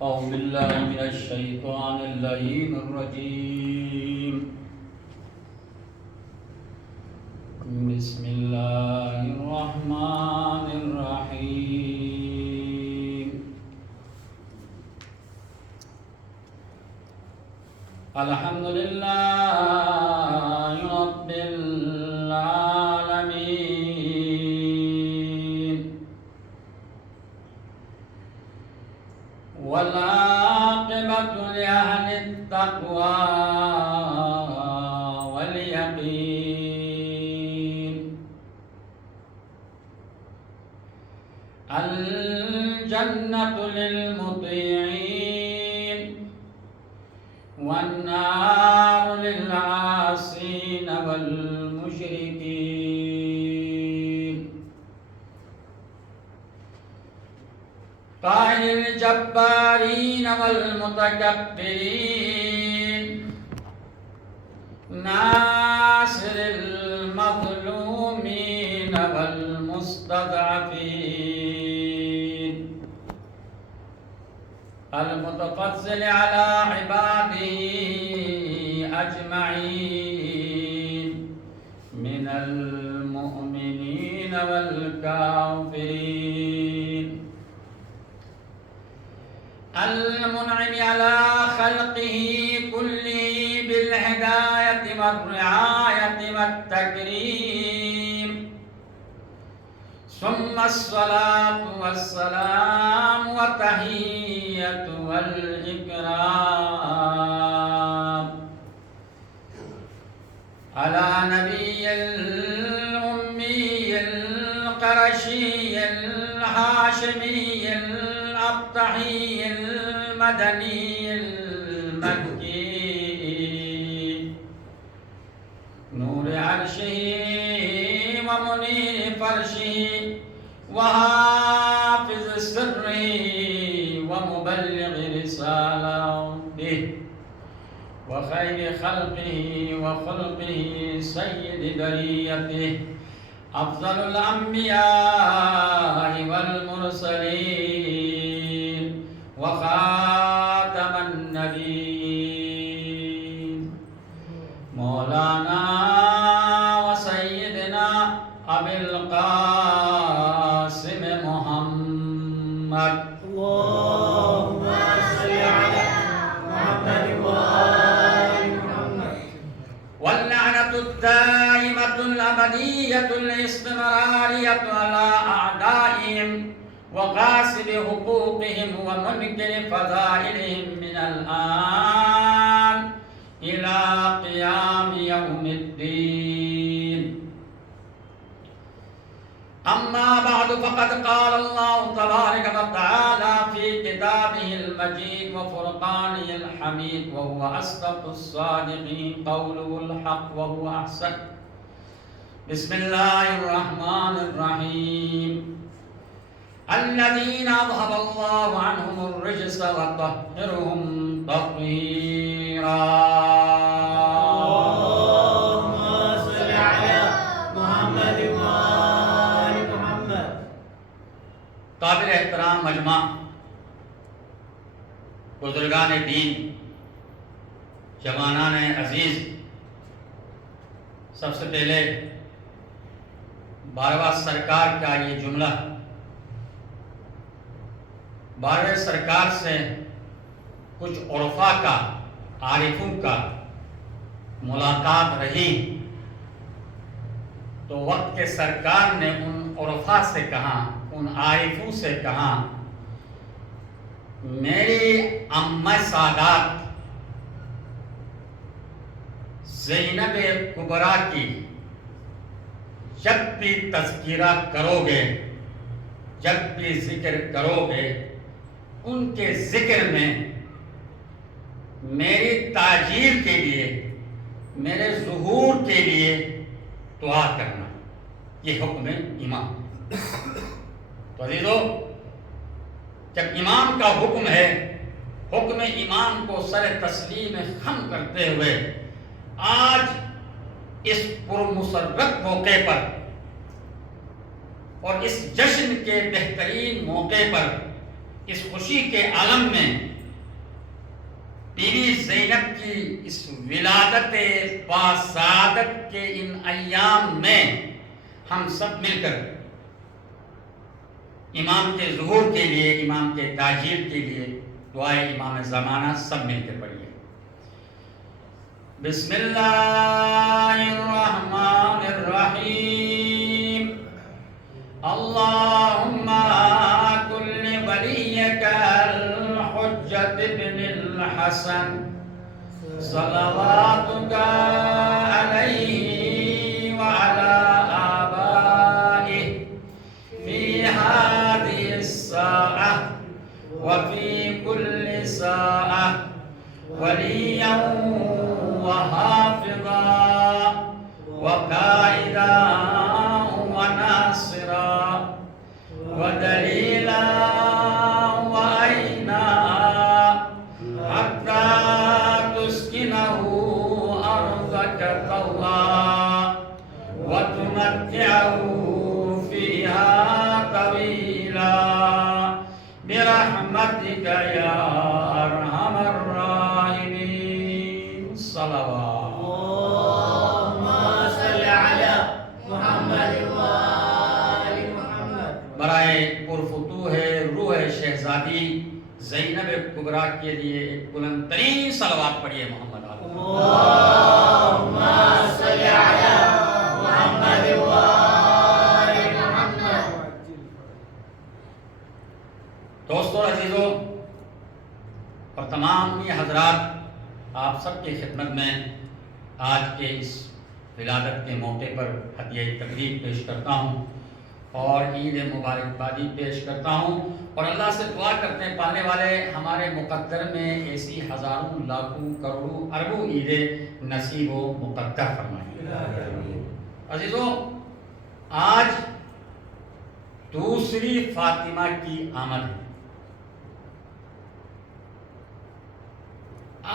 أعوذ بالله من الشيطان اللعين الرجيم. بسم الله الرحمن الرحيم. الحمد لله رب العالمين، والعاقبة لأهل التقوى واليقين. الجنة للمطيعين والنار للعاصين والمشركين. قاهر الجبارين والمتكبرين، ناصر المظلومين والمستضعفين، المتفضل على عباده أجمعين من المؤمنين والكافرين، المنعم على خلقه كله بالهداية والرعاية والتكريم. ثم الصلاة والسلام والتحية والإكرام على نبي الأمي القرشي الهاشمي الأبطحي المدني المكي، نور عرشه ومنير فرشه وحافظ سره ومبلغ رسالته وخير خلقه وخلقه سيد بريته، أفضل الأنبياء والمرسلين وخاتم النبيين، مولانا وسيدنا أبي القاسم محمد. اللهم صل على محمد وآل محمد. واللعنة الدائمة الأبدية الاستمرارية على أعدائهم وغاصب حقوقهم ومنكر فضائلهم من الآن إلى قيام يوم الدين. أما بعد، فقد قال الله تبارك وتعالى في كتابه المجيد وفرقانه الحميد، وهو أصدق الصادقين، قوله الحق وهو أحسن. بسم الله الرحمن الرحيم. الذين أذهب الله عنهم الرجس وطهرهم تطهيرا. اللهم صل على محمد وآل محمد. قابل احترام مجمع، بزرگان دین، جوانان عزیز، سب سے پہلے بارہواں سرکار کا یہ جملہ، بارہویں سرکار سے کچھ عرفا کا، عارفوں کا ملاقات رہی تو وقت کے سرکار نے ان عرفا سے کہا، ان عارفوں سے کہا، میری امّہ سادات زینب کبریٰ کی جب بھی تذکرہ کرو گے، جب بھی ذکر کرو گے، ان کے ذکر میں میری تاجیل کے لیے، میرے ظہور کے لیے دعا کرنا. یہ حکم امام. تو عزیزو، جب امام کا حکم ہے، حکم امام کو سر تسلیم خم کرتے ہوئے آج اس پرمسرت موقع پر اور اس جشن کے بہترین موقع پر، اس خوشی کے عالم میں بیوی زینب کی اس ولادت باسعادت کے ان ایام میں ہم سب مل کر امام کے ظہور کے لیے، امام کے تاجیل کے لیے دعائے امام زمانہ سب مل کر پڑھیے۔ بسم اللہ الرحمن الرحیم اللہم کل ولیک الحجت بن الحسن صلواتک علیہ وعلا آبائہ فی هذه الساعة وفي كل ساعة وليا وحافظا وقائدا وناصرا ودليلا وعينا حتى تسكنه أرضك طوعا وتمتعه فيها طويلا برحمتك يا أرحم الراحمين صلوات اللهم صل على محمد وآل محمد۔ برائے پرفتوح روح شہزادی زینب کبریٰ کے لیے ایک بلند ترین صلوات پڑھیے محمد علیہ۔ اللهم صل على محمد وآل محمد۔ دوستوں عزیزوں اور تمام یہ حضرات، آپ سب کی خدمت میں آج کے اس ولادت کے موقع پر ہدیہ تقریب پیش کرتا ہوں اور عید مبارکبادی پیش کرتا ہوں، اور اللہ سے دعا کرتے ہیں پالنے والے ہمارے مقدر میں ایسی ہزاروں لاکھوں کروڑوں اربوں عیدیں نصیب و مقدر فرمائیں۔ عزیزوں، آج دوسری فاطمہ کی آمد ہے۔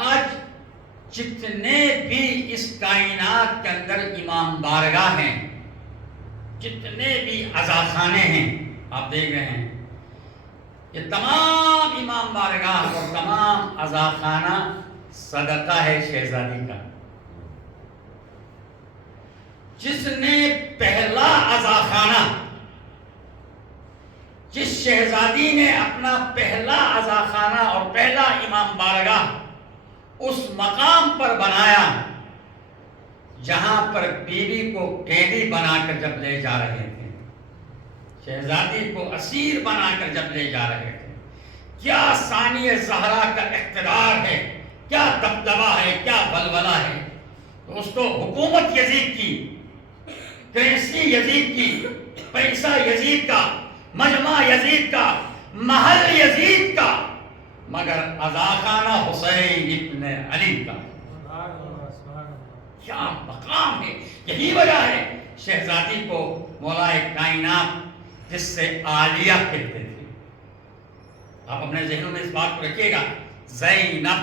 آج جتنے بھی اس کائنات کے اندر امام بارگاہ ہیں، جتنے بھی عزاخانے ہیں، آپ دیکھ رہے ہیں یہ تمام امام بارگاہ اور تمام عزاخانہ صدقہ ہے شہزادی کا۔ جس نے پہلا عزاخانہ، جس شہزادی نے اپنا پہلا عزاخانہ اور پہلا امام بارگاہ اس مقام پر بنایا جہاں پر بیوی کو قیدی بنا کر جب لے جا رہے تھے، شہزادی کو اسیر بنا کر جب لے جا رہے تھے، کیا ثانی زہرا کا اقتدار ہے، کیا دبدبہ ہے، کیا بلبلہ ہے۔ دوستو، حکومت یزید کی، کرنسی یزید کی، پیسہ یزید کا، مجمع یزید کا، محل یزید کا، مگر عزاخانہ حسین ابن علی کا کیا مقام ہے۔ یہی وجہ ہے شہزادی کو مولائے کائنات جس سے عالیہ کہتے تھے۔ آپ اپنے ذہنوں میں اس بات کو رکھیے گا، زینب،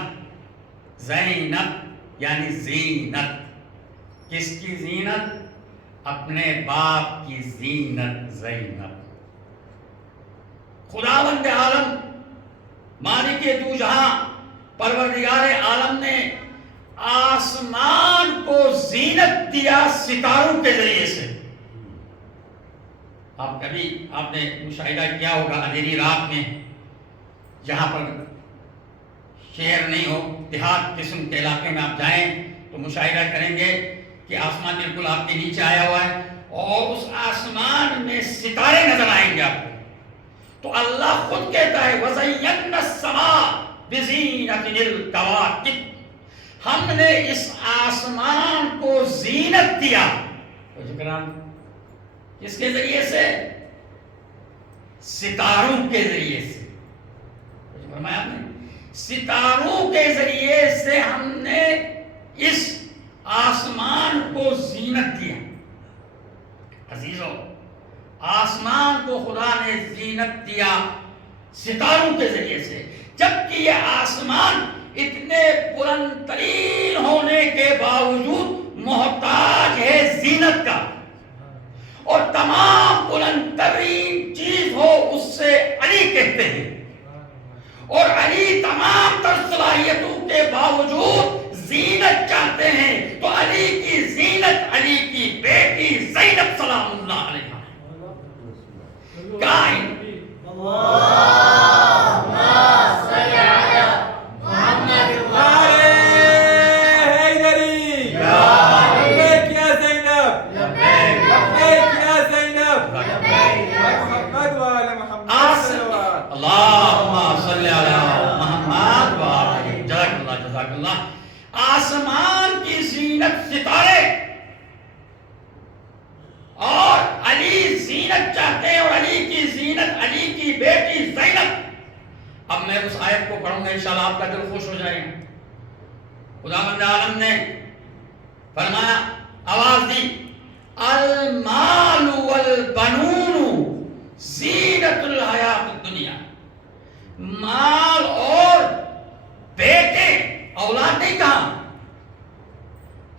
زینب یعنی زینت۔ کس کی زینت؟ اپنے باپ کی زینت زینب۔ خداوند عالم مالک دو جہاں پروردگار عالم نے آسمان کو زینت دیا ستاروں کے ذریعے سے۔ آپ نے مشاہدہ کیا ہوگا اندھیری رات میں جہاں پر شہر نہیں ہو، دیہات قسم کے علاقے میں آپ جائیں تو مشاہدہ کریں گے کہ آسمان بالکل آپ کے نیچے آیا ہوا ہے اور اس آسمان میں ستارے نظر آئیں گے آپ کو۔ تو اللہ خود کہتا ہے وَزَيَّنَّا السَّمَاءَ بِزِينَةٍ الْكَوَاكِبِ، ہم نے اس آسمان کو زینت دیا۔ کس کے ذریعے سے؟ ستاروں کے ذریعے سے۔ فرمایا آپ نے ستاروں کے ذریعے سے ہم نے اس آسمان کو زینت دیا۔ عزیزو، آسمان کو خدا نے زینت دیا ستاروں کے ذریعے سے، جبکہ یہ آسمان اتنے بلند ترین ہونے کے باوجود محتاج ہے زینت کا، اور تمام بلند ترین چیز ہو اس سے علی کہتے ہیں، اور علی تمام تر صلاحیتوں کے باوجود زینت چاہتے ہیں، تو علی کی زینت علی کی بیٹی زینب سلام اللہ علیہا کائن اللهم صل على محمد وآل حیدری یا لبیک یا زینب لبیک لبیک یا زینب لبیک یا محمد وآل محمد آسمان اللہم صلی علی محمد وآلہ جزاک اللہ آسمان کی زینت ستارے اور علی زینت چاہتے ہیں، اور علی کی زینت علی کی بیٹی زینب۔ اب میں اس آیت کو پڑھوں گا، انشاءاللہ آپ کا دل خوش ہو جائے گا۔ خداوند عالم نے فرمایا، آواز دی، المال والبنون زینت الحیات الدنیا، مال اور بیٹے، اولاد نہیں کہا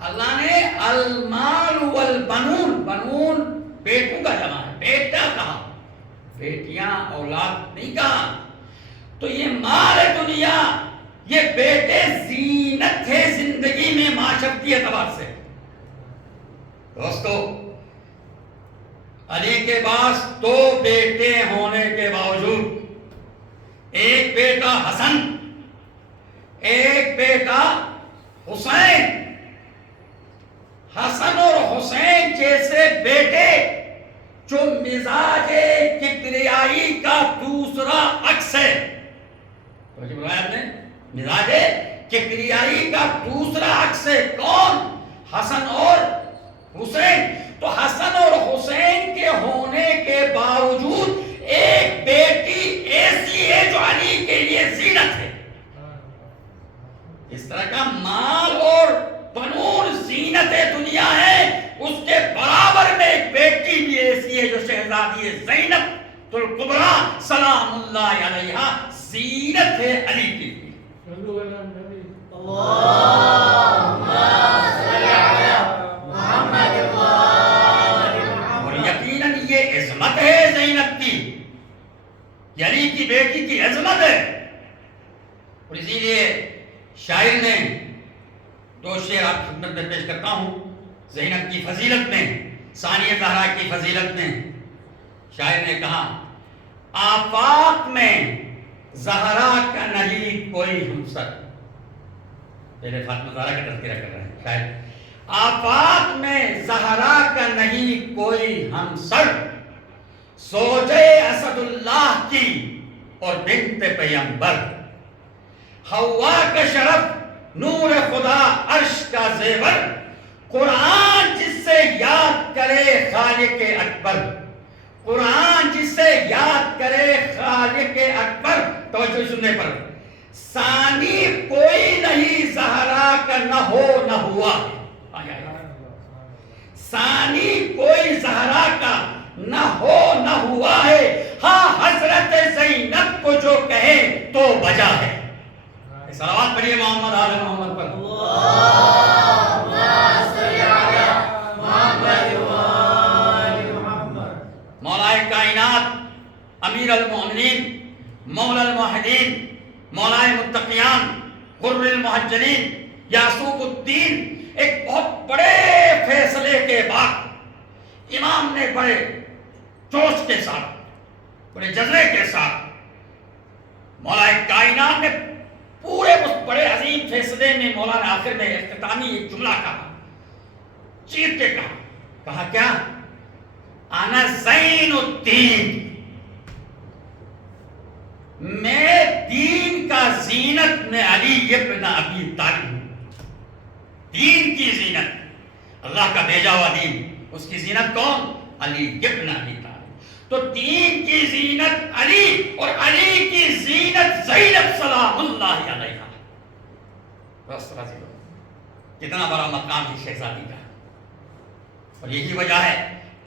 اللہ نے، المال والبنون، بنون بیٹوں کا جمع ہے، بیٹا کہا، بیٹیاں اولاد نہیں کہا۔ تو یہ مال دنیا، یہ بیٹے زینت ہے زندگی میں معاشرتی اعتبار سے۔ دوستو، علی کے پاس 2 بیٹے ہونے کے باوجود، ایک بیٹا حسن، ایک بیٹا حسین، حسن اور حسین جیسے بیٹے جو مزاج کبریائی کا دوسرا عکس ہے، مزاج کبریائی کا دوسرا عکس ہے، کون؟ حسن اور حسین۔ تو حسن اور حسین کے ہونے کے باوجود ایک بیٹی ایسی ہے جو علی کے لیے زینت ہے۔ اس طرح کا مال اور بنون زینت دنیا ہے، اس کے برابر میں ایک بیٹی بھی ایسی ہے جو شہزادی زینب الکبریٰ سلام اللہ علیہا زینت ہے علی کی۔ اللهم صل على محمد وآل محمد۔ اور یقیناً یہ عظمت ہے زینب کی، یہ علی کی بیٹی کی عظمت ہے۔ اور اسی لیے شاعر نے 2 شعر آپ خدمت میں پیش کرتا ہوں زینب کی فضیلت میں، ثانیہ زہرا کی فضیلت میں۔ شاعر نے کہا، آفاق میں زہرا کا نہیں کوئی ہمسر، پہلے فاطمہ زہرا کا تذکرہ کر رہے ہیں شاعر، آفاق میں زہرا کا نہیں کوئی ہمسر، زوجے اسد اللہ کی اور بنت پیغمبر، حوا کا شرف نور خدا عرش کا زیور، قرآن جس سے یاد کرے خالق اکبر، قرآن جس سے یاد کرے خالق اکبر۔ توجہ سننے پر، ثانی کوئی نہیں زہرا کا نہ ہو نہ ہوا، ثانی کوئی زہرا کا نہ ہو نہ ہوا ہے، ہاں حضرت زینب کو جو کہے تو بجا ہے۔ صلوات پڑھیے محمد آل محمد پر۔ اللهم صل على محمد وآل محمد۔ مولا کائنات، امیر المؤمنین، مولا الموحدین، مولا متقیان، غر المحجلین، یعقوب الدین، ایک بہت بڑے فیصلے کے بعد امام نے بڑے جوش کے ساتھ، بڑے جذبے کے ساتھ، مولا کائنات نے پورے اس بڑے عظیم فیصلے میں مولا نے آخر میں اختتامی ایک جملہ کہا، چیخ کے کہا کیا؟ انا زین الدین، میں دین کا زینت میں علی ابن ابی طالب ہوں۔ دین کی زینت، اللہ کا بھیجا ہوا دین، اس کی زینت کون؟ علی ابن ابی طالب۔ تو دین کی زینت علی اور علی کی زینت زینب سلام اللہ علیہا۔ کتنا بڑا مقام ہے شہزادی کا، اور یہی وجہ ہے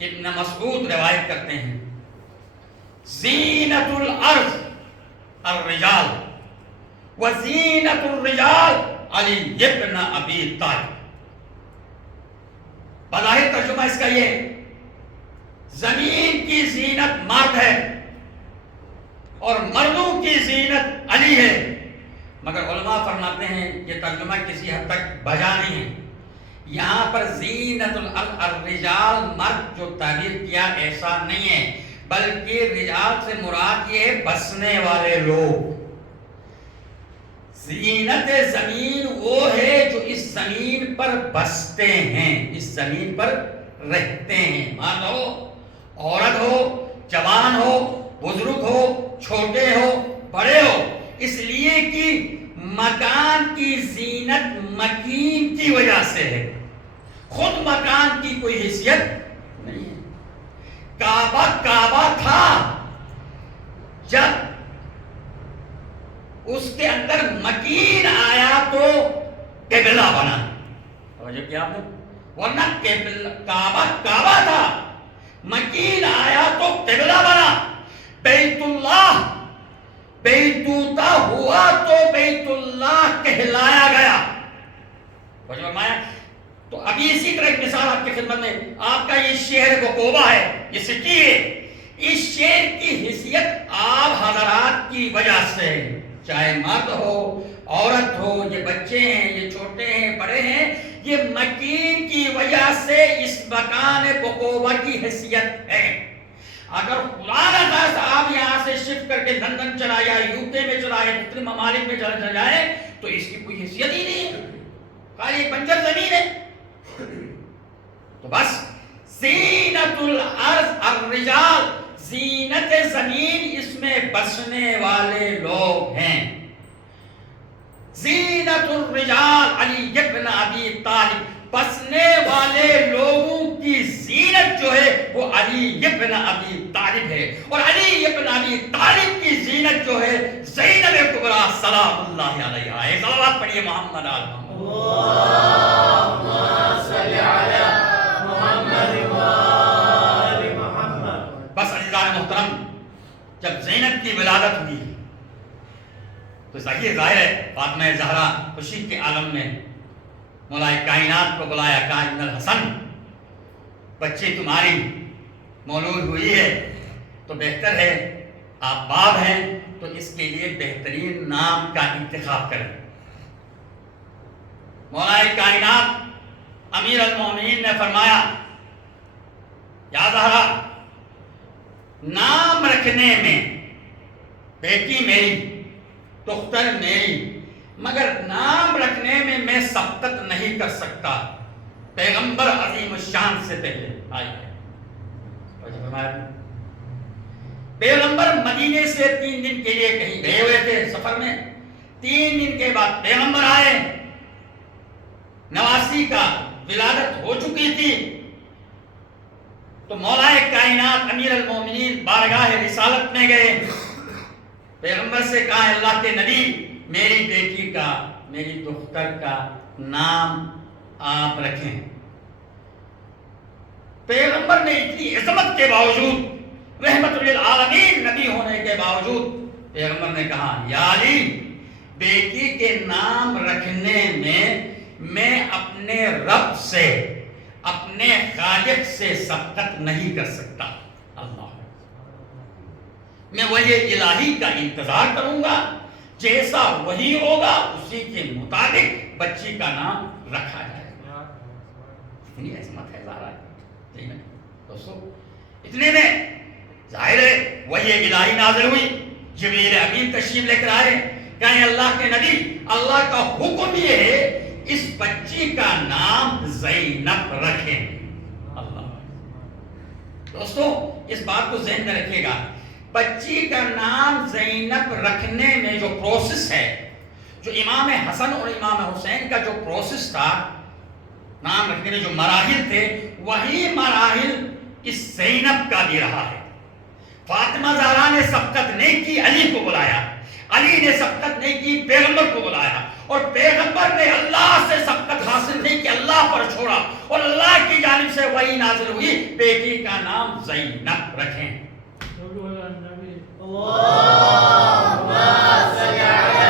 ابن مسعود روایت کرتے ہیں، زینت الارض الرجال وزینت الرجال علی ابن ابی طالب۔ بظاہر ترجمہ اس کا یہ، زمین کی زینت مرد ہے، اور مردوں کی زینت علی ہے. مگر علماء فرماتے ہیں یہ ترجمہ کسی حد تک بجا نہیں ہے. یہاں پر زینت الرجال مرد جو تعبیر کیا ایسا نہیں ہے، بلکہ رجال سے مراد یہ ہے بسنے والے لوگ. زینت زمین وہ ہے جو اس زمین پر بستے ہیں، اس زمین پر رہتے ہیں. مرد ہو، عورت ہو، جوان ہو، بزرگ ہو، چھوٹے ہو، بڑے ہو، اس لیے کہ مکان کی زینت مکین کی وجہ سے ہے، خود مکان کی کوئی حیثیت نہیں ہے. کعبہ تھا، جب اس کے اندر مکین آیا تو قبلہ بنا. توجہ کیا آپ نے؟ ورنہ کعبہ تھا، مکین آیا تو قبلہ بنا. بیت اللہ بیتوتا ہوا تو بیت اللہ کہلایا گیا. فرمایا. تو ابھی اسی طرح ایک مثال آپ کی خدمت میں، آپ کا یہ شہر بقوبہ ہے، یہ سٹی ہے، اس شہر کی حیثیت آپ حضرات کی وجہ سے، چاہے مرد ہو، عورت ہو، یہ بچے ہیں، یہ چھوٹے ہیں، بڑے ہیں، یہ مکین کی وجہ سے اس مکان بقوبہ کی حیثیت ہے. اگر خدا نہ خواستہ آپ یہاں سے شفٹ کر کے لندن چلا یا UK میں چلا یا مختلف ممالک میں چلا جائے تو اس کی کوئی حیثیت ہی نہیں ہے، خالی ایک بنجر زمین ہے. تو بس زینت الارض الرجال، زینت زمین اس میں بسنے والے لوگ ہیں. زینت الرجال علی ابن ابی طالب، بسنے والے لوگوں کی زینت جو ہے وہ علی ابن ابی طالب ہے، اور علی ابن ابی طالب کی زینت جو ہے زینب کبریٰ سلام اللہ علیہا ہے. صلوات پڑھیے محمد آل محمد. اللہم صلی علی محمد وآل محمد. بس عزیزان محترم، جب زینب کی ولادت ہوئی تو ظاہر ہے فاطمہ زہرا خوشی کے عالم میں مولا کائنات کو بلایا، کہا ان الحسن، بچے تمہاری مولود ہوئی ہے تو بہتر ہے، آپ باپ ہیں تو اس کے لیے بہترین نام کا انتخاب کریں. مولا کائنات امیر المومنین نے فرمایا، یا زہرا، نام رکھنے میں بیٹی میری، دختر میری، مگر نام رکھنے میں میں سبقت نہیں کر سکتا، پیغمبر عظیم الشان سے پہلے آئی ہے. پیغمبر مدینے سے 3 دن کے لیے کہیں گئے ہوئے تھے سفر میں، 3 دن کے بعد پیغمبر آئے، نواسی کا ولادت ہو چکی تھی. تو مولا کائنات امیر المومنین بارگاہ رسالت میں گئے، پیغمبر سے کہا، اللہ کے نبی، میری بیٹی کا، میری دختر کا نام آپ رکھیں. پیغمبر نے اتنی عظمت کے باوجود، رحمت للعالمین نبی ہونے کے باوجود، پیغمبر نے کہا، یا علی، بیٹی کے نام رکھنے میں اپنے رب سے، اپنے خالق سے سبقت نہیں کر سکتا. اللہ، میں وحی الہی کا انتظار کروں گا، جیسا وہی ہوگا اسی کے مطابق بچی کا نام رکھا جائے گا. اتنی عظمت ہے زہرا کی. دوستو، اتنے میں ظاہر ہے وحی الہی نازل ہوئی، جبریل امین تشریف لے کر آئے، کہیں اللہ کے نبی، اللہ کا حکم یہ ہے اس بچی کا نام زینب رکھیں. اللہ، دوستو اس بات کو ذہن میں رکھیے گا، بچی کا نام زینب رکھنے میں جو پروسیس ہے، جو امام حسن اور امام حسین کا جو پروسیس تھا، نام رکھنے میں جو مراحل تھے، وہی مراحل اس زینب کا بھی رہا ہے. فاطمہ زہرا نے سبقت نہیں کی، علی کو بلایا، علی نے سبقت نہیں کی، پیغمبر کو بلایا، اور پیغمبر نے اللہ سے سبقت حاصل نہیں کی، اللہ پر چھوڑا، اور اللہ کی جانب سے وحی نازل ہوئی، بیٹی کا نام زینب رکھیں. اللہم صلی علی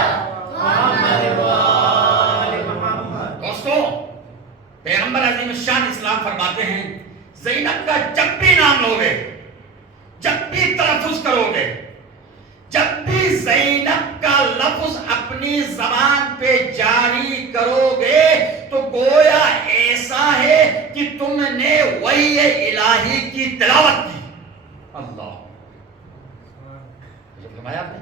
محمد وآل محمد. دوستو، پیغمبر عظیم الشان اسلام فرماتے ہیں، زینب کا جب بھی نام لوگے، جب بھی تلفظ کرو گے، جب زینب کا لفظ اپنی زبان پہ جاری کرو گے تو گویا ایسا ہے کہ تم نے وحی الہی کی تلاوت کی. اللہ فرمایا آپ نے.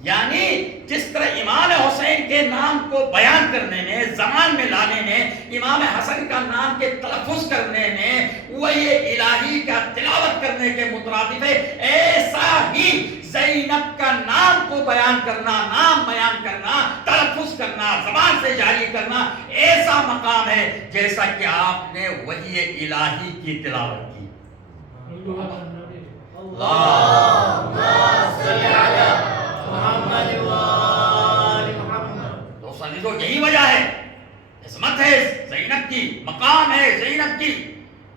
یعنی جس طرح امام حسین کے نام کو بیان کرنے میں، زبان میں لانے میں، امام حسن کا نام کے تلفظ کرنے میں وحی الہی کا تلاوت کرنے کے مترادف ہے، ایسا ہی زینب کا نام کو بیان کرنا، نام بیان کرنا، تلفظ کرنا، زبان سے جاری کرنا ایسا مقام ہے جیسا کہ آپ نے وحی الہی کی تلاوت کی. اللهم صل على محمد وآل محمد. دوست عزیزو، یہی وجہ ہے، عظمت ہے زینب کی، مقام ہے زینب کی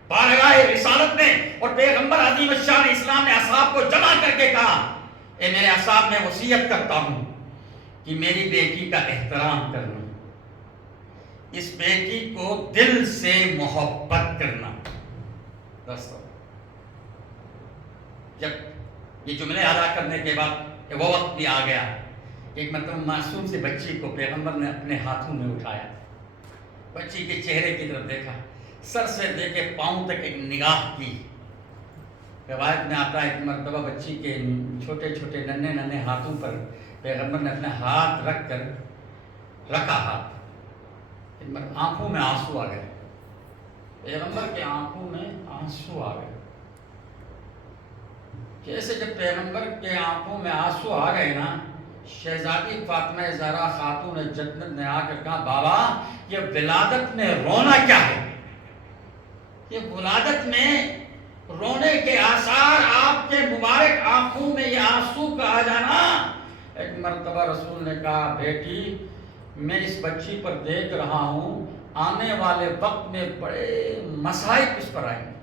بارگاہ رسالت میں. اور پیغمبر عظیم الشان اسلام نے اصحاب کو جمع کر کے کہا، اے میرے اصحاب، میں وصیت کرتا ہوں کہ میری بیٹی کا احترام کرنا، اس بیٹی کو دل سے محبت کرنا. دوستو، جب یہ جملے ادا کرنے کے بعد وہ وقت بھی آ گیا، ایک مرتبہ معصوم سے بچی کو پیغمبر نے اپنے ہاتھوں میں اٹھایا، بچی کے چہرے کی طرف دیکھا، سر سے لے کے پاؤں تک ایک نگاہ کی. روایت میں آتا ہے ایک مرتبہ بچی کے چھوٹے چھوٹے ننھے ننھے ہاتھوں پر پیغمبر نے اپنا ہاتھ رکھ کر رکھا ہاتھ، آنکھوں میں آنسو آ گئے. پیغمبر کے آنکھوں میں آنسو آ گئے. جیسے جب پیغمبر کے آنکھوں میں آنسو آ گئے نا، شہزادی فاطمہ زہرا خاتون جنت نے آ کر کہا، بابا یہ ولادت میں رونا کیا ہے؟ یہ ولادت میں رونے کے آثار، آپ کے مبارک آنکھوں میں یہ آنسو کا آ جانا. ایک مرتبہ رسول نے کہا، بیٹی میں اس بچی پر دیکھ رہا ہوں آنے والے وقت میں بڑے مصائب اس پر آئیں گے.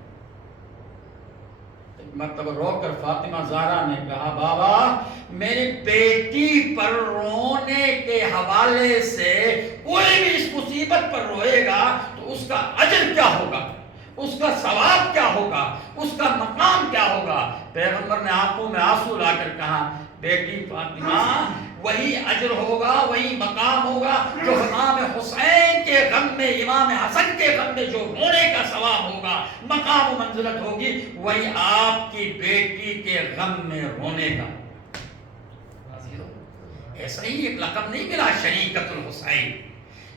مرتبہ رو کر فاطمہ زہرا نے کہا، بابا میری بیٹی پر رونے کے حوالے سے کوئی بھی اس مصیبت پر روئے گا تو اس کا اجر کیا ہوگا، اس کا ثواب کیا ہوگا، اس کا مقام کیا ہوگا. پیغمبر نے آنکھوں میں آنسو لا کر کہا، بیٹی فاطمہ وہی اجر ہوگا، وہی مقام ہوگا جو امام حسین کے غم میں، امام حسن کے غم میں جو رونے کا ثواب ہوگا، مقام و منزلت ہوگی، وہی آپ کی بیٹی کے غم میں رونے کا. ایسا ہی ایک لقب نہیں ملا شریکت الحسین.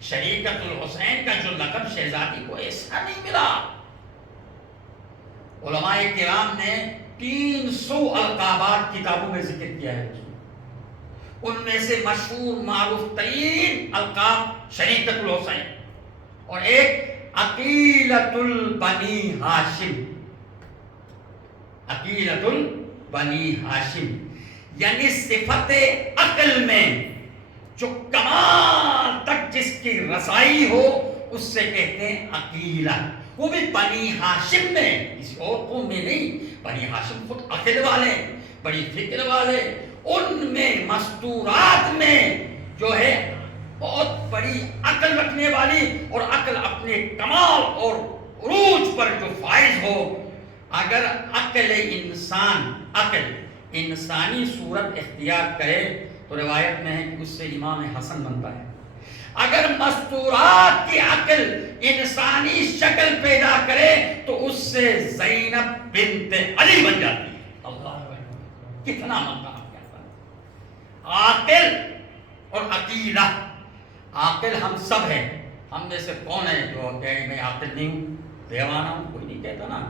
شریکت الحسین کا جو لقب شہزادی کو ایسا نہیں ملا. علماء کرام نے 300 القابات کتابوں میں ذکر کیا ہے. ان میں سے مشہور معروف ترین القاب شریکت الحسین اور ایک عقیلۃ البنی ہاشم. عقیلۃ البنی ہاشم یعنی صفت عقل میں جو کمال تک جس کی رسائی ہو اس سے کہتے ہیں عقیلہ. وہ بھی بنی ہاشم میں، کسی اور قوم میں نہیں. بنی ہاشم خود عقل والے، بڑی فکر والے، ان میں مستورات میں جو ہے بہت بڑی عقل رکھنے والی، اور عقل اپنے کمال اور عروج پر جو فائز ہو. اگر عقل انسانی صورت اختیار کرے تو روایت میں ہے کہ اس سے امام حسن بنتا ہے. اگر مستورات کی عقل انسانی شکل پیدا کرے تو اس سے زینب بنت علی بن جاتی ہے. اللہ کتنا مقام کیا تھا. عاقل اور عقیلہ. عاقل ہم سب ہیں، ہم میں سے کون ہے جو کہے میں عاقل نہیں ہوں، دیوانہ ہوں؟ کوئی نہیں کہتا نا.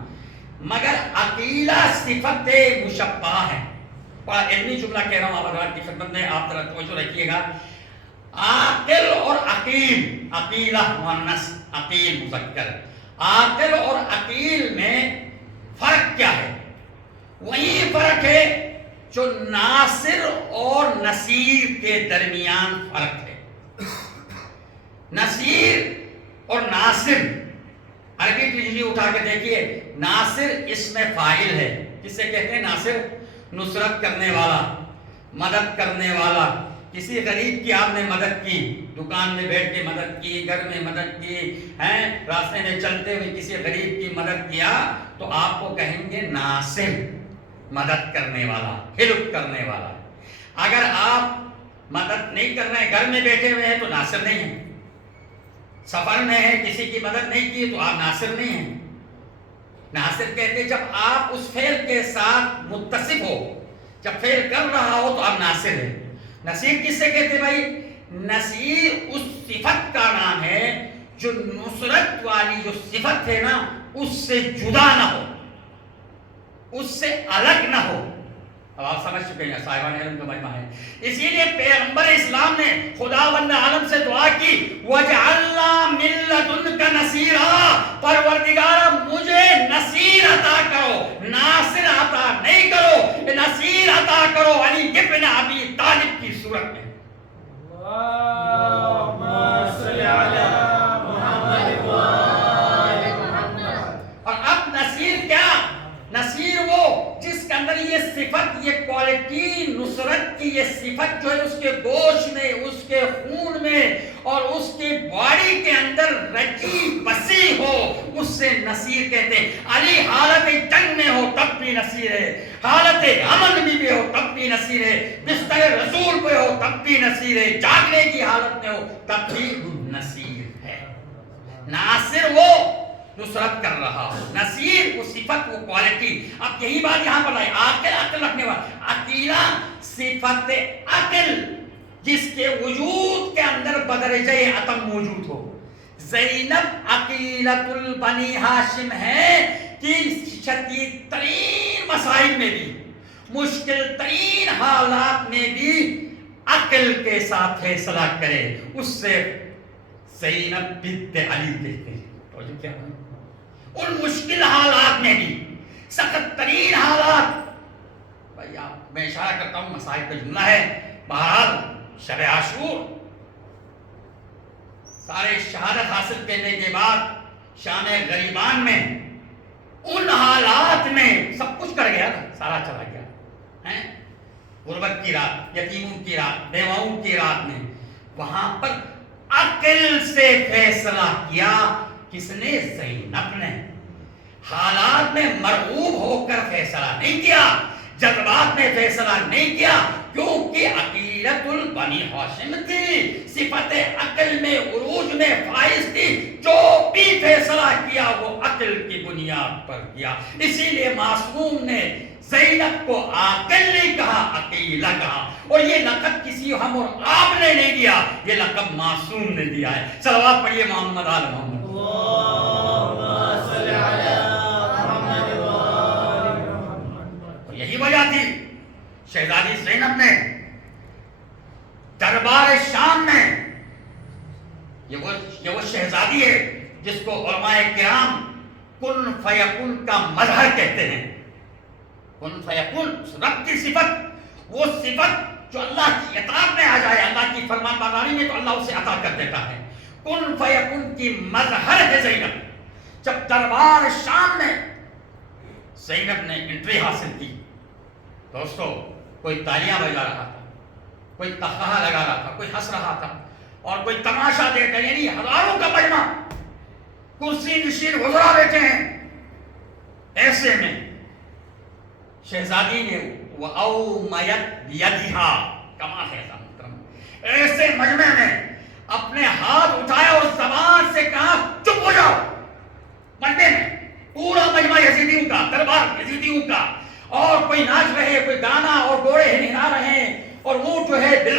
مگر عقیلہ صفت مشبہ ہے. بڑا علمی جملہ کہہ رہا ہوں آپ حضرات کی خدمت میں، آپ ذرا توجہ رکھیے گا. عاقل اور عقیل، عقیلہ مؤنث، عقیل مذکر. عاقل اور عقیل میں فرق کیا ہے؟ وہی فرق ہے جو ناصر اور نصیر کے درمیان فرق ہے. نصیر اور ناصر، عربی ڈکشنری اٹھا کے دیکھیے. ناصر اسم فاعل ہے. کس سے کہتے ہیں ناصر؟ نصرت کرنے والا، مدد کرنے والا. کسی غریب کی آپ نے مدد کی، دکان میں بیٹھ کے مدد کی، گھر میں مدد کی، راستے میں چلتے ہوئے کسی غریب کی مدد کیا تو آپ کو کہیں گے ناصر، مدد کرنے والا، ہیلپ کرنے والا. اگر آپ مدد نہیں کر رہے ہیں، گھر میں بیٹھے ہوئے ہیں تو ناصر نہیں ہیں، سفر میں ہیں کسی کی مدد نہیں کی تو آپ ناصر نہیں ہیں۔ ناصر کہتے جب آپ اس فعل کے ساتھ متصف ہو، جب فعل کر رہا ہو تو آپ ناصر ہیں۔ نصیر کس سے کہتے بھائی؟ نصیر اس صفت کا نام ہے جو نصرت والی جو صفت ہے نا اس سے جدا نہ ہو، اس سے الگ نہ ہو۔ اب آپ سمجھ چکے ہیں، صاحبان علم کا مجمع ہے۔ اسی لیے پیغمبر اسلام نے خداوند عالم سے دعا کی وَجْعَلْنَا مِن لَّدُنْكَ نَصِيرًا، پروردگار مجھے نصیر عطا کرو، ناصر عطا نہیں کرو، نصیر عطا کرو علی ابن ابی طالب کی صورت میں۔ اللهم صل على محمد وآل محمد۔ اور اب نصیر کیا؟ نصیر وہ جس کے اندر یہ صفت، یہ کوالٹی، نصرت کی یہ صفت جو ہے اس کے گوشت میں، اس کے خون میں اور اس کے باڈی کے اندر رچی بسی ہو، اس سے نصیر کہتے ہیں۔ علی حالت جنگ میں ہو تب بھی نصیر ہے، حالت امن میں بھی ہو تب بھی نصیر ہے، بستر رسول پہ ہو تب بھی نصیر ہے، جاگنے کی حالت میں ہو تب بھی نصیر ہے۔ ناصر وہ نصرت کر رہا ہو، نصیر وہ صفت، وہ کوالٹی۔ اب یہی بات یہاں پر آئی، عاقل عقل رکھنے والا، عقیلہ صفت عقل جس کے وجود کے اندر بدرجہ عتم موجود ہو۔ زینب عقیلۃ البنی ہاشم ہے کہ شدید ترین مسائل میں بھی، مشکل ترین حالات میں بھی عقل کے ساتھ فیصلہ کرے، اس سے زینب بنت علی کہتے ہیں۔ اور جو کیا ہے ان مشکل حالات میں بھی، سخت ترین حالات، بھائی آپ میں اشارہ کرتا ہوں مسائل کا جملہ ہے۔ بہرحال شب عاشور سارے شہادت حاصل کرنے کے بعد شام غریبان میں ان حالات میں سب کچھ کر گیا نا، سارا چلا گیا، غربت کی رات، یتیموں کی رات، بیواؤں کی رات میں، وہاں پر عقل سے فیصلہ کیا۔ کس نے؟ زینب نے۔ حالات میں مرعوب ہو کر فیصلہ نہیں کیا، جذبات میں فیصلہ نہیں کیا، کیونکہ عقیلۃ البنی ہاشم تھی، صفت عقل میں عروج میں فائز تھی، جو بھی فیصلہ کیا وہ عقل کی بنیاد پر کیا۔ اسی لیے معصوم نے زینب کو عاقل نہیں کہا، عقیلہ کہا، اور یہ لقب کسی ہم اور آپ نے نہیں دیا، یہ لقب معصوم نے دیا ہے۔ صلوات پڑھیے محمد آل محمد۔ اللهم صل على محمد وآل محمد۔ یہی وجہ تھی شہزادی زینب نے دربار شام میں، یہ وہ شہزادی ہے جس کو علماء کرام کن فیکن کا مظہر کہتے ہیں۔ کن فیکن رب کی صفت، وہ صفت جو اللہ کی اطاعت میں آ جائے، اللہ کی فرمان برداری میں تو اللہ اسے عطا کر دیتا ہے۔ کن فیکن کی مظہر ہے زینب۔ جب دربار شام میں زینب نے انٹری حاصل کی، دوستو کوئی تالیاں بجا رہا تھا، کوئی تخاہ لگا رہا تھا، کوئی ہنس رہا تھا، اور کوئی تماشا دیکھ کر، یعنی ہزاروں کا مجمع، کرسی نشین وزراء بیٹھے ہیں، ایسے میں شہزادی نے وَأَوْمَيَتْ بِيَدِهَا، کمال ہے محترم، ایسے مجمع میں اپنے ہاتھ اٹھائے اور زبان سے کہا چپ ہو جاؤ۔ مجمع میں پورا مجمع یزیدیوں کا، دربار یزیدیوں کا، اور کوئی ناچ رہے، کوئی گانا اور گھوڑے ہنہنا رہے ہیں، اور وہ جو ہے بل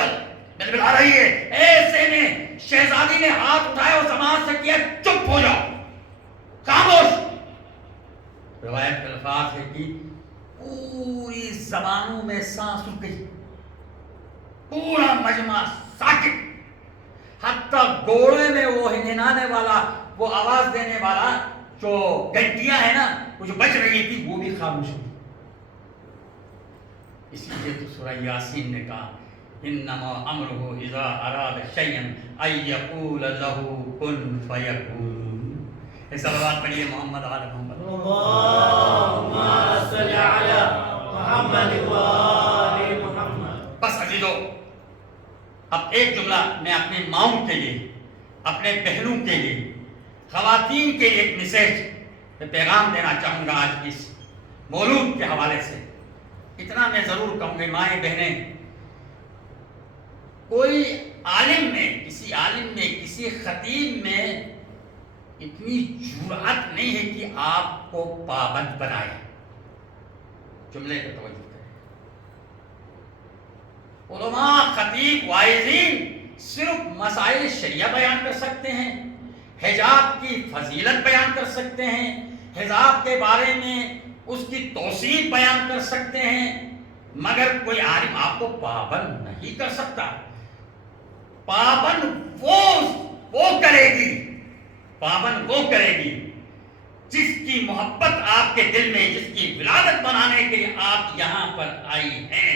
آ رہی ہے، ایسے میں شہزادی نے ہاتھ اٹھائے اور زبان سے کیا چپ ہو جاؤ، خاموش۔ روایت کے الفاظ ہے کہ پوری زبانوں میں سانس رک گئی، پورا مجمع ساکت، حتیٰ گھوڑے میں وہ ہنہنانے والا، وہ آواز دینے والا جو گھنٹیاں ہیں نا، وہ جو بج رہی تھی، وہ بھی خاموش ہوئی۔ اسی لیے تو سورہ یاسین نے کہا انما امرہ اذا اراد شیئا ان یقول لہ کن فیکون۔ صلوات پڑھیے محمد آل محمد۔ اللهم صل على محمد وآل محمد۔ بس عزیزو، اب ایک جملہ میں اپنے ماؤں کے لیے، اپنے بہنوں کے لیے، خواتین کے لیے ایک میسیج میں پیغام دینا چاہوں گا آج اس مولود کے حوالے سے۔ اتنا میں ضرور کہوں گا، مائیں بہنیں کوئی عالم میں، کسی عالم میں، کسی خطیب میں اتنی جرأت نہیں ہے کہ آپ کو پابند بنائے. جملے کا توجہ کریں. علماء، خطیب، واعظین صرف مسائل شریعہ بیان کر سکتے ہیں، حجاب کی فضیلت بیان کر سکتے ہیں، حجاب کے بارے میں اس کی توصیف بیان کر سکتے ہیں، مگر کوئی عالم آپ کو پابند نہیں کر سکتا. پابند وہ کرے گی، پابند وہ کرے گی جس کی محبت آپ کے دل میں، جس کی ولادت بنانے کے لیے آپ یہاں پر آئی ہیں،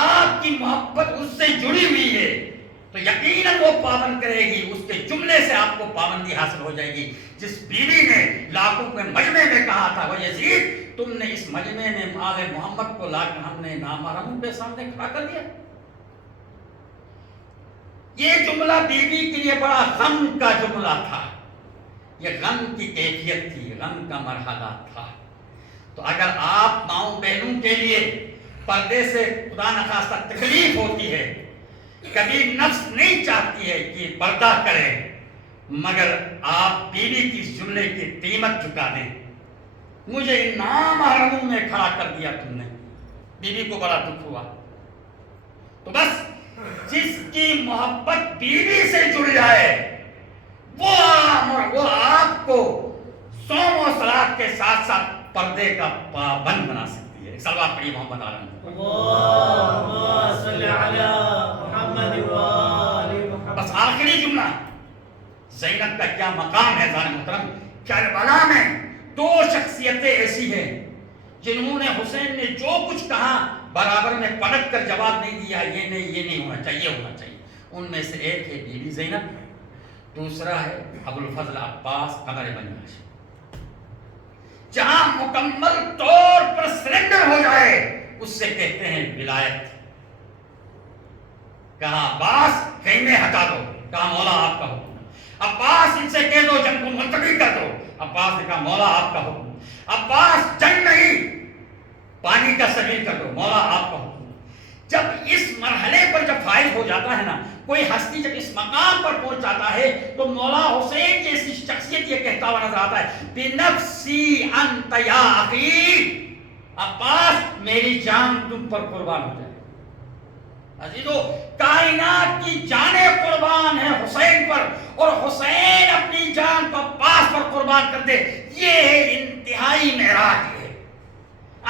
آپ کی محبت اس سے جڑی ہوئی ہے تو یقیناً وہ پابند کرے گی. اس کے جملے سے آپ کو پابندی حاصل ہو جائے گی. جس بیوی نے لاکھوں کے مجمع میں کہا تھا، وہ یزید تم نے اس مجمع میں آل محمد کو لا کر ہم نے نامحرموں کے سامنے کھڑا کر دیا. یہ جملہ بیوی کے لیے بڑا غم کا جملہ تھا. یہ غم کی کیفیت تھی، غم کا مرحلہ تھا. تو اگر آپ ماؤں بہنوں کے لیے پردے سے خدا نخواستہ تکلیف ہوتی ہے، کبھی نفس نہیں چاہتی ہے کہ پردہ کرے، مگر آپ بیوی کی اس جملے کی قیمت چکا دیں. مجھے نامحرموں میں کھڑا کر دیا تم نے. بیوی کو بڑا دکھ ہوا. تو بس جس کی محبت بیوی سے جڑ جائے وہ آپ کو صوم و صلات کے ساتھ ساتھ پردے کا پابند بنا سکتی ہے. صلوات پڑھیے محمد عالم. اللهم صل على محمد وآل محمد. بس آخری جملہ، زینب کا کیا مقام ہے ذات محترم. کربلا میں دو شخصیتیں ایسی ہیں جنہوں نے حسین نے جو کچھ کہا برابر میں پلٹ کر جواب نہیں دیا، یہ نہیں ہونا چاہیے، ہونا چاہیے. ان میں سے ایک ہے بی بی زینب، دوسرا ہے ابو الفضل عباس قمر بنی ہاشم. جہاں مکمل طور پر سرنڈر ہو جائے اس سے کہتے ہیں ولایت. کہا عباس خیمے ہٹا دو، کہا مولا آپ کا حکم. عباس ان سے کہہ دو جنگ کو ملتوی کر دو، عباس نے کہا مولا آپ کا حکم. عباس جنگ نہیں، پانی کا سبیل کر دو، مولا آپ کا حکم. جب اس مرحلے پر جب فائز ہو جاتا ہے نا، کوئی ہستی جب اس مقام پر پہنچ جاتا ہے تو مولا حسین جیسی شخصیت یہ کہتا ہوا نظر آتا ہے، بنفسی انت یا اخی، عباس میری جان تم پر قربان ہو جائے. عزیزو، کائنات کی جانیں قربان ہیں حسین پر، اور حسین اپنی جان کو عباس پر قربان کر دے. یہ انتہائی معراج ہے،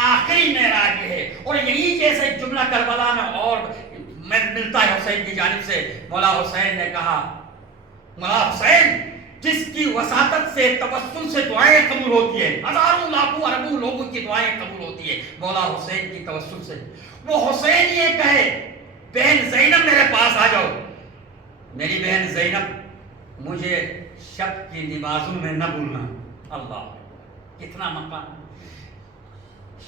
آخری معراج ہے. اور یہی جیسے جملہ کربلا میں اور ملتا ہے حسین کی جانب سے. مولا حسین نے کہا، مولا حسین جس کی وساطت سے توسل سے دعائیں قبول ہوتی ہیں، ہزاروں لاکھوں اربوں لوگوں کی دعائیں قبول ہوتی ہیں، مولا حسین کی توسل سے وہ حسین یہ کہے، بہن زینب میرے پاس آ جاؤ. میری بہن زینب مجھے شب کی نمازوں میں نہ بھولنا. اللہ کتنا مقام.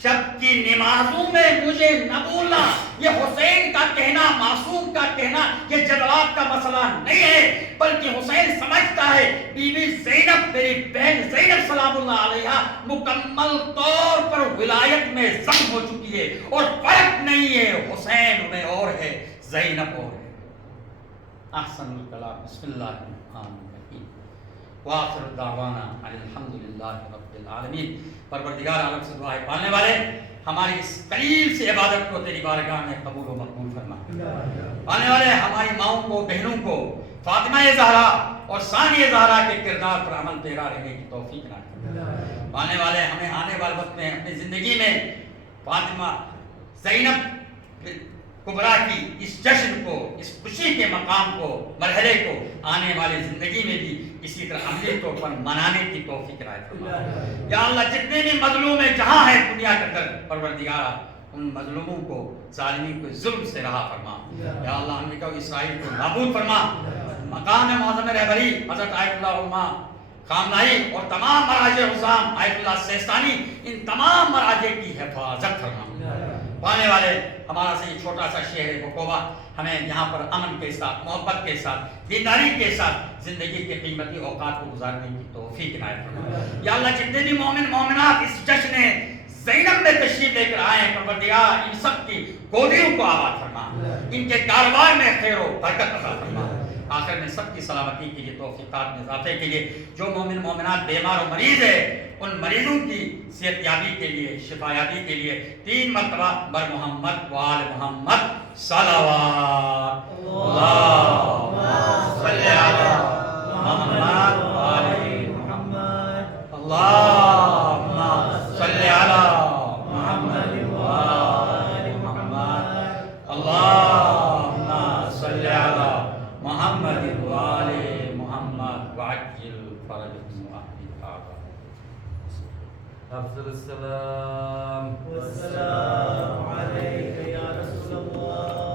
شب کی نمازوں میں مجھے نہ بھولنا. یہ حسین کا کہنا، معصوم کا کہنا، یہ جذبات کا مسئلہ نہیں ہے، بلکہ حسین سمجھتا ہے بی بی زینب میری بہن زینب سلام اللہ علیہا مکمل طور پر ولایت میں ضم ہو چکی ہے، اور فرق نہیں ہے، حسین میں اور ہے، زینب اور ہے. احسن الکلام. بسم اللہ الرحمن الرحیم. وآخر دعوانا الحمدللہ رب العالمین. پروردگار عالم سے دعائیں پالنے والے، ہماری اس قلیل سے عبادت کو تیری بارگاہ میں قبول و مقبول فرما. آنے والے ہماری ماؤں کو، بہنوں کو فاطمہ زہرا اور ثانی زہرا کے کردار پر عمل پیرا رہنے کی توفیق عطا فرما. آنے والے ہمیں آنے والے وقت میں اپنی زندگی میں فاطمہ زینب کبریٰ کی اس جشن کو، اس خوشی کے مقام کو، مرحلے کو آنے والی زندگی میں بھی اسی طرح عملی طور پر منانے کی توفیق عنایت فرما. یا اللہ جتنے بھی مظلوم ہیں جہاں ہیں دنیا کے اندر، پروردگارا ان مظلوموں کو، ظالمین کو ظلم سے رہا فرما. یا اللہ امریکہ و اسرائیل کو نابود فرما. مقام معظم رہبری حضرت آیت اللہ علماء خامنائی اور تمام مراجع حسام آیت اللہ سیستانی، ان تمام مراجع کی حفاظت فرما. پانے والے ہمارا سے یہ چھوٹا سا شہر بکوبا ہمیں یہاں پر امن کے ساتھ، محبت کے ساتھ، دینداری کے ساتھ زندگی کے قیمتی اوقات کو گزارنے کی توفیق عنایت فرما. یا اللہ جتنے بھی مومن مومنات اس جشن زینب میں تشریف لے کر آئے ہیں پروردگار ان سب کی گودیوں کو آباد فرما ان کے کاروبار میں خیر و برکت عطا فرما آخر میں سب کی سلامتی کے لیے توفیقات میں اضافے کے لیے جو مومن مومنات بیمار و مریض ہے ان مریضوں کی صحت یابی کے لیے شفا یابی کے لیے 3 مرتبہ بر محمد وآل محمد صلوات اللہم صلی علی محمد وآل محمد اللہم صلی علی محمد وآل محمد اللہم صلی علی محمد وآل محمد وعجل فرجهم وأهل هذا أفضل السلام والسلام عليك يا رسول الله